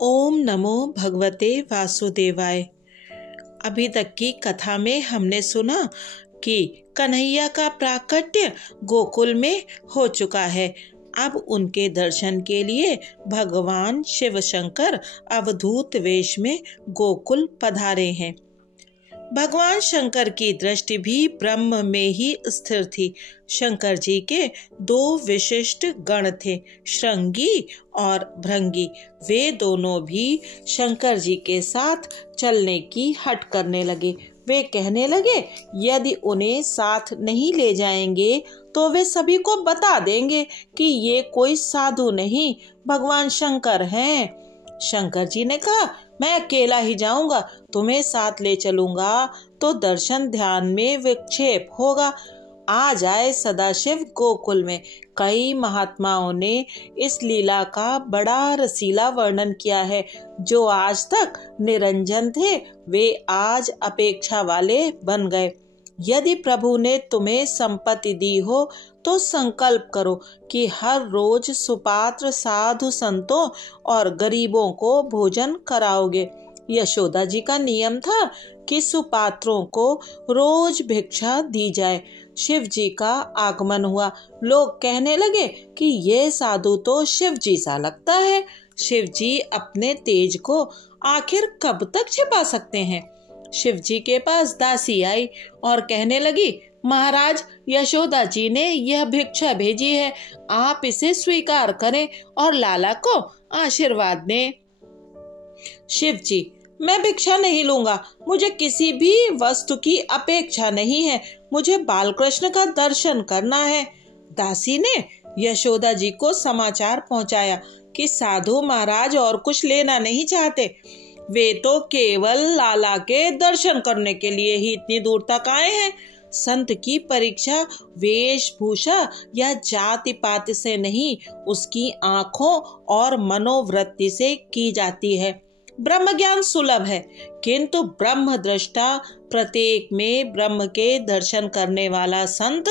ओम नमो भगवते वासुदेवाय। अभी तक की कथा में हमने सुना कि कन्हैया का प्राकट्य गोकुल में हो चुका है। अब उनके दर्शन के लिए भगवान शिव शंकर अवधूत वेश में गोकुल पधारे हैं। भगवान शंकर की दृष्टि भी ब्रह्म में ही स्थिर थी। शंकर जी के दो विशिष्ट गण थे, श्रृंगी और भृंगी। वे दोनों भी शंकर जी के साथ चलने की हट करने लगे। वे कहने लगे यदि उन्हें साथ नहीं ले जाएंगे तो वे सभी को बता देंगे कि ये कोई साधु नहीं, भगवान शंकर हैं। शंकर जी ने कहा मैं अकेला ही जाऊंगा, तुम्हें साथ ले चलूंगा तो दर्शन ध्यान में विक्षेप होगा। आ जाए सदाशिव गोकुल में। कई महात्माओं ने इस लीला का बड़ा रसीला वर्णन किया है। जो आज तक निरंजन थे वे आज अपेक्षा वाले बन गए। यदि प्रभु ने तुम्हें संपत्ति दी हो तो संकल्प करो कि हर रोज सुपात्र साधु संतों और गरीबों को भोजन कराओगे। यशोदा जी का नियम था कि सुपात्रों को रोज भिक्षा दी जाए। शिव जी का आगमन हुआ। लोग कहने लगे कि ये साधु तो शिव जी सा लगता है। शिव जी अपने तेज को आखिर कब तक छिपा सकते हैं। शिव जी के पास दासी आई और कहने लगी महाराज, यशोदा जी ने यह भिक्षा भेजी है, आप इसे स्वीकार करें और लाला को आशीर्वाद दें। शिव जी, मैं भिक्षा नहीं लूंगा, मुझे किसी भी वस्तु की अपेक्षा नहीं है, मुझे बालकृष्ण का दर्शन करना है। दासी ने यशोदा जी को समाचार पहुंचाया कि साधु महाराज और कुछ लेना नहीं चाहते, वे तो केवल लाला के दर्शन करने के लिए ही इतनी दूर तक आए हैं। संत की परीक्षा वेशभूषा या जाति पाति से नहीं, उसकी आंखों और मनोवृत्ति से की जाती है। ब्रह्म ज्ञान सुलभ है, किंतु ब्रह्म दृष्टा प्रत्येक में ब्रह्म के दर्शन करने वाला संत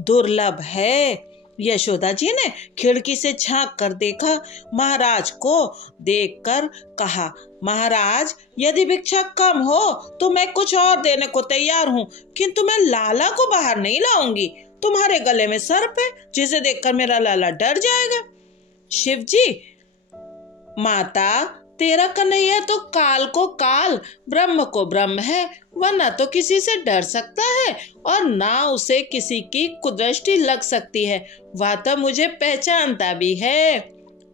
दुर्लभ है। यशोदा जी ने खिड़की से झांक कर देखा। महाराज को देखकर कहा महाराज, यदि भिक्षा कम हो तो मैं कुछ और देने को तैयार हूँ, किंतु मैं लाला को बाहर नहीं लाऊंगी। तुम्हारे गले में सर्प है जिसे देखकर मेरा लाला डर जाएगा। शिव जी, माता तेरा कन्हैया तो काल को काल, ब्रह्म को ब्रह्म है, वरना तो किसी से डर सकता है और ना उसे किसी की कुदृष्टि लग सकती है। वह तो मुझे पहचानता भी है।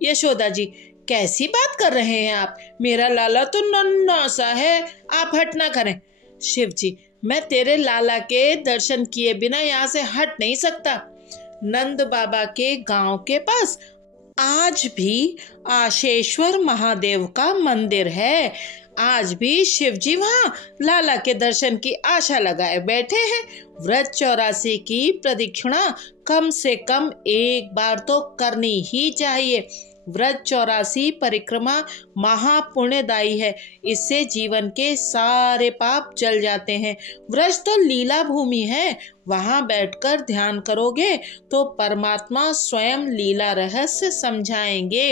यशोदा जी, कैसी बात कर रहे हैं आप? मेरा लाला तो नन्हा सा है, आप हट ना करें। शिव जी, मैं तेरे लाला के दर्शन किए बिना यहाँ से हट नहीं सकता। नंद बाबा के गांव के पास आज भी आशेश्वर महादेव का मंदिर है। आज भी शिव जी वहाँ लाला के दर्शन की आशा लगाए बैठे हैं। व्रत 84 की प्रदक्षिणा कम से कम एक बार तो करनी ही चाहिए। व्रत 84 परिक्रमा महापुण्यदायी है, इससे जीवन के सारे पाप जल जाते हैं। व्रज तो लीला भूमि है, वहां बैठकर ध्यान करोगे तो परमात्मा स्वयं लीला रहस्य समझाएंगे।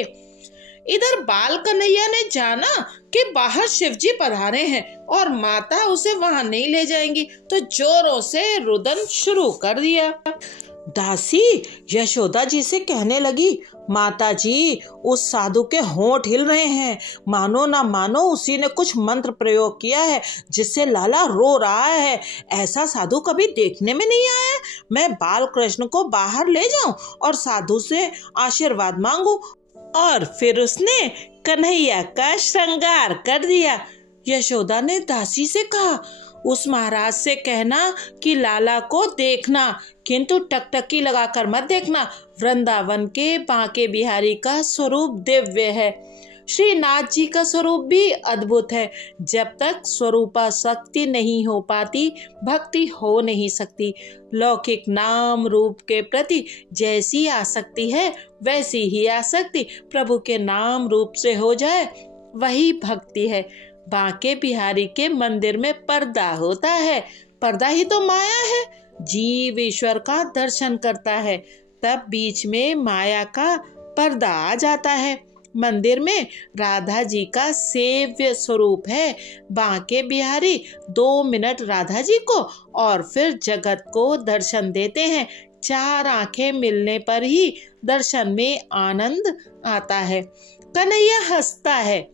इधर बाल कन्हैया ने जाना कि बाहर शिवजी पधारे हैं और माता उसे वहां नहीं ले जाएंगी, तो जोरों से रुदन शुरू कर दिया। दासी यशोदा जी से कहने लगी माता जी, उस साधु के होंठ हिल रहे हैं, मानो ना मानो उसी ने कुछ मंत्र प्रयोग किया है जिससे लाला रो रहा है। ऐसा साधु कभी देखने में नहीं आया। मैं बाल कृष्ण को बाहर ले जाऊं और साधु से आशीर्वाद मांगू। और फिर उसने कन्हैया का श्रृंगार कर दिया। यशोदा ने दासी से कहा उस महाराज से कहना कि लाला को देखना, किंतु टकटकी लगाकर मत देखना। वृंदावन के बांके बिहारी का स्वरूप दिव्य है, श्रीनाथ जी का स्वरूप भी अद्भुत है। जब तक स्वरूपा शक्ति नहीं हो पाती, भक्ति हो नहीं सकती। लौकिक नाम रूप के प्रति जैसी आसक्ति है, वैसी ही आसक्ति प्रभु के नाम रूप से हो जाए, वही भक्ति है। बांके बिहारी के मंदिर में पर्दा होता है, पर्दा ही तो माया है। जीव ईश्वर का दर्शन करता है, तब बीच में माया का पर्दा आ जाता है। मंदिर में राधा जी का सेव्य स्वरूप है। बांके बिहारी 2 मिनट राधा जी को और फिर जगत को दर्शन देते हैं। 4 आंखें मिलने पर ही दर्शन में आनंद आता है। कन्हैया हंसता है।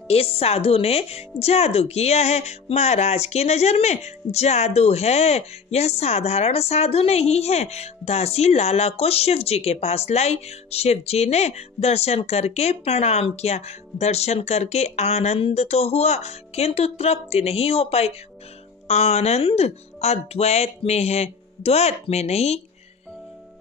इस साधु ने जादू किया है। महाराज की नजर में जादू है। यह साधारण साधु नहीं है। दासी लाला को शिव जी के पास लाई। शिव जी ने दर्शन करके प्रणाम किया। दर्शन करके आनंद तो हुआ किंतु तृप्ति नहीं हो पाई। आनंद अद्वैत में है, द्वैत में नहीं।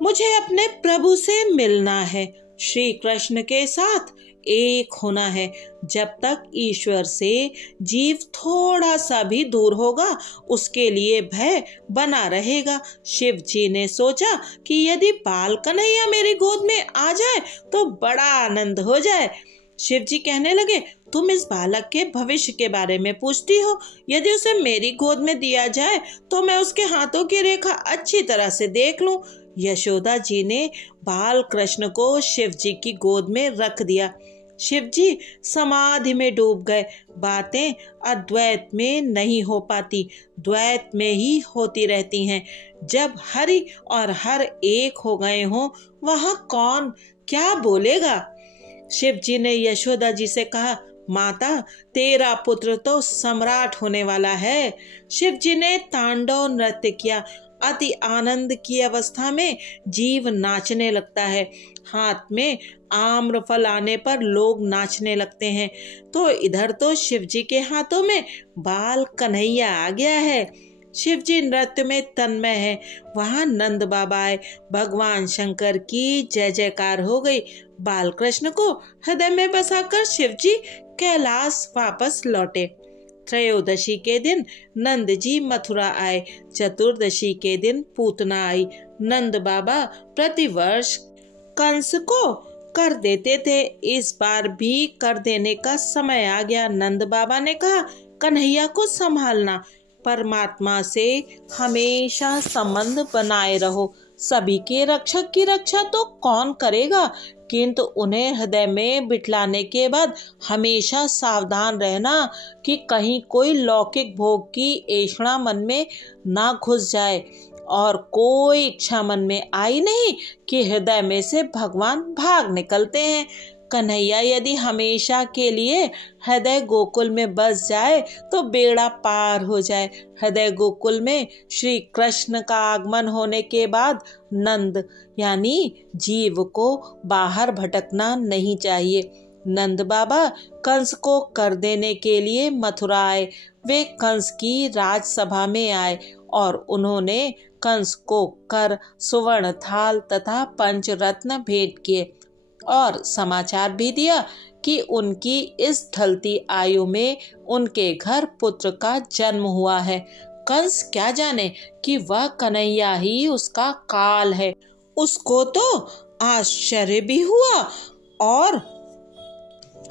मुझे अपने प्रभु से मिलना है, श्री कृष्ण के साथ एक होना है। जब तक ईश्वर से जीव थोड़ा सा भी दूर होगा उसके लिए भय बना रहेगा। शिव जी ने सोचा कि यदि बाल कन्हैया मेरी गोद में आ जाए तो बड़ा आनंद हो जाए। शिव जी कहने लगे, तुम इस बालक के भविष्य के बारे में पूछती हो। यदि उसे मेरी गोद में दिया जाए तो मैं उसके हाथों की रेखा अच्छी तरह से देख लूं। यशोदा जी ने बाल कृष्ण को शिव जी की गोद में रख दिया। शिव जी समाधि में डूब गए। बातें अद्वैत में नहीं हो पाती, द्वैत में ही होती रहती हैं। जब हरि और हर एक हो गए हों वहां कौन क्या बोलेगा। शिव जी ने यशोदा जी से कहा, माता तेरा पुत्र तो सम्राट होने वाला है। शिव जी ने तांडव नृत्य किया। अति आनंद की अवस्था में जीव नाचने लगता है। हाथ में आम्र फल आने पर लोग नाचने लगते हैं। तो इधर तो शिव जी के हाथों में बाल कन्हैया आ गया है। शिव जी नृत्य में तन्मय है। वहां नंद बाबा आए। भगवान शंकर की जय जयकार हो गई। बाल कृष्ण को हृदय में बसाकर शिव जी कैलाश वापस लौटे। त्रयोदशी के दिन नंद जी मथुरा आए। चतुर्दशी के दिन पूतना आई। नंद बाबा प्रतिवर्ष कंस को कर देते थे। इस बार भी कर देने का समय आ गया। नंद बाबा ने कहा, कन्हैया को संभालना, परमात्मा से हमेशा संबंध बनाए रहो। सभी के रक्षक की रक्षा तो कौन करेगा, किंतु उन्हें हृदय में बिठलाने के बाद हमेशा सावधान रहना कि कहीं कोई लौकिक भोग की ऐषणा मन में ना घुस जाए और कोई इच्छा मन में आई नहीं कि हृदय में से भगवान भाग निकलते हैं। कन्हैया यदि हमेशा के लिए हृदय गोकुल में बस जाए तो बेड़ा पार हो जाए। हृदय गोकुल में श्री कृष्ण का आगमन होने के बाद नंद यानी जीव को बाहर भटकना नहीं चाहिए। नंद बाबा कंस को कर देने के लिए मथुरा आए। वे कंस की राजसभा में आए और उन्होंने कंस को कर, सुवर्ण थाल तथा पंचरत्न भेंट किए और समाचार भी दिया कि उनकी इस ढलती आयु में उनके घर पुत्र का जन्म हुआ है। कंस क्या जाने कि वह कन्हैया ही उसका काल है। उसको तो आश्चर्य भी हुआ और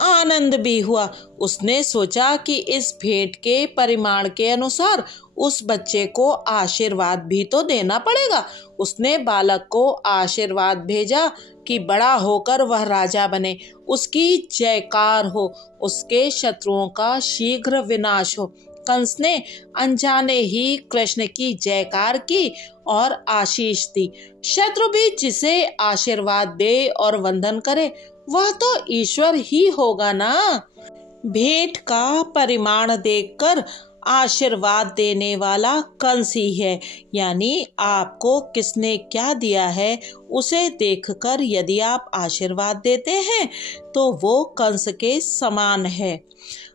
आनंद भी हुआ। उसने सोचा कि इस भेंट के परिमाण के अनुसार उस बच्चे को आशीर्वाद भी तो देना पड़ेगा। उसने बालक को आशीर्वाद भेजा कि बड़ा होकर वह राजा बने, उसकी जयकार हो, उसके शत्रुओं का शीघ्र विनाश हो। कंस ने अनजाने ही कृष्ण की जयकार की और आशीष दी। शत्रु भी जिसे आशीर्वाद दे और वंदन करे वह तो ईश्वर ही होगा ना। भेंट का परिमाण देखकर आशीर्वाद देने वाला कंस ही है। यानी आपको किसने क्या दिया है उसे देखकर यदि आप आशीर्वाद देते हैं तो वो कंस के समान है।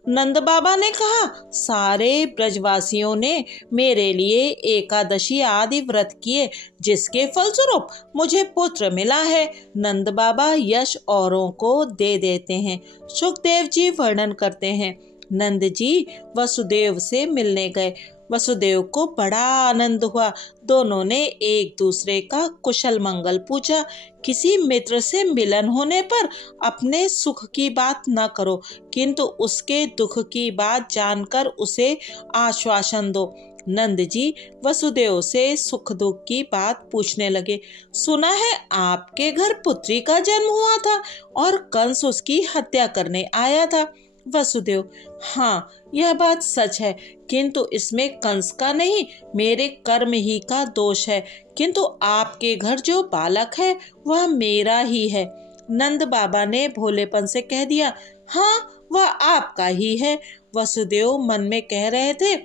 नंद बाबा ने कहा, सारे ब्रजवासियों ने मेरे लिए एकादशी आदि व्रत किए जिसके फलस्वरूप मुझे पुत्र मिला है। नंद बाबा यश औरों को दे देते हैं। सुखदेव जी वर्णन करते हैं, नंद जी वसुदेव से मिलने गए। वसुदेव को बड़ा आनंद हुआ। दोनों ने एक दूसरे का कुशल मंगल पूछा। किसी मित्र से मिलन होने पर अपने सुख की बात न करो, किंतु उसके दुख की बात जानकर उसे आश्वासन दो। नंद जी वसुदेव से सुख दुख की बात पूछने लगे। सुना है आपके घर पुत्री का जन्म हुआ था और कंस उसकी हत्या करने आया था। वसुदेव, हाँ यह बात सच है, किंतु इसमें कंस का नहीं, मेरे कर्म ही का दोष है। किंतु आपके घर जो बालक है वह मेरा ही है। नंद बाबा ने भोलेपन से कह दिया, हाँ वह आपका ही है। वसुदेव मन में कह रहे थे,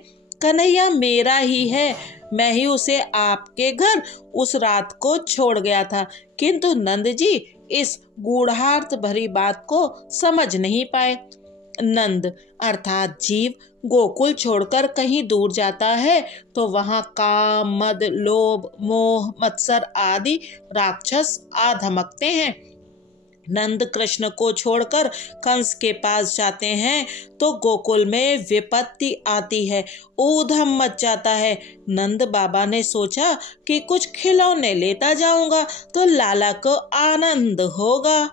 कन्हैया मेरा ही है, मैं ही उसे आपके घर उस रात को छोड़ गया था। किंतु नंद जी इस गूढ़ार्थ भरी बात को समझ नहीं पाए। नंद अर्थात जीव गोकुल छोड़कर कहीं दूर जाता है तो वहाँ काम, मद, लोभ, मोह, मत्सर आदि राक्षस आ धमकते हैं। नंद कृष्ण को छोड़कर कंस के पास जाते हैं तो गोकुल में विपत्ति आती है, ऊधम मच जाता है। नंद बाबा ने सोचा कि कुछ खिलौने लेता जाऊंगा तो लाला को आनंद होगा।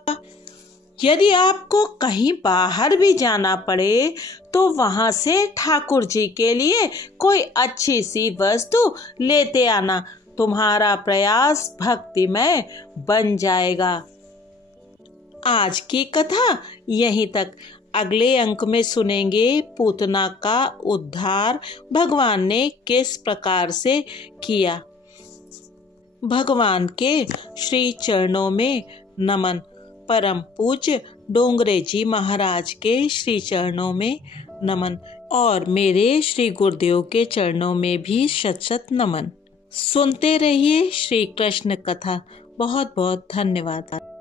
यदि आपको कहीं बाहर भी जाना पड़े तो वहां से ठाकुर जी के लिए कोई अच्छी सी वस्तु लेते आना, तुम्हारा प्रयास भक्तिमय बन जाएगा। आज की कथा यहीं तक। अगले अंक में सुनेंगे पूतना का उद्धार भगवान ने किस प्रकार से किया। भगवान के श्री चरणों में नमन। परम पूज्य डोंगरे जी महाराज के श्री चरणों में नमन और मेरे श्री गुरुदेव के चरणों में भी शत शत नमन। सुनते रहिए श्री कृष्ण कथा। बहुत बहुत धन्यवाद।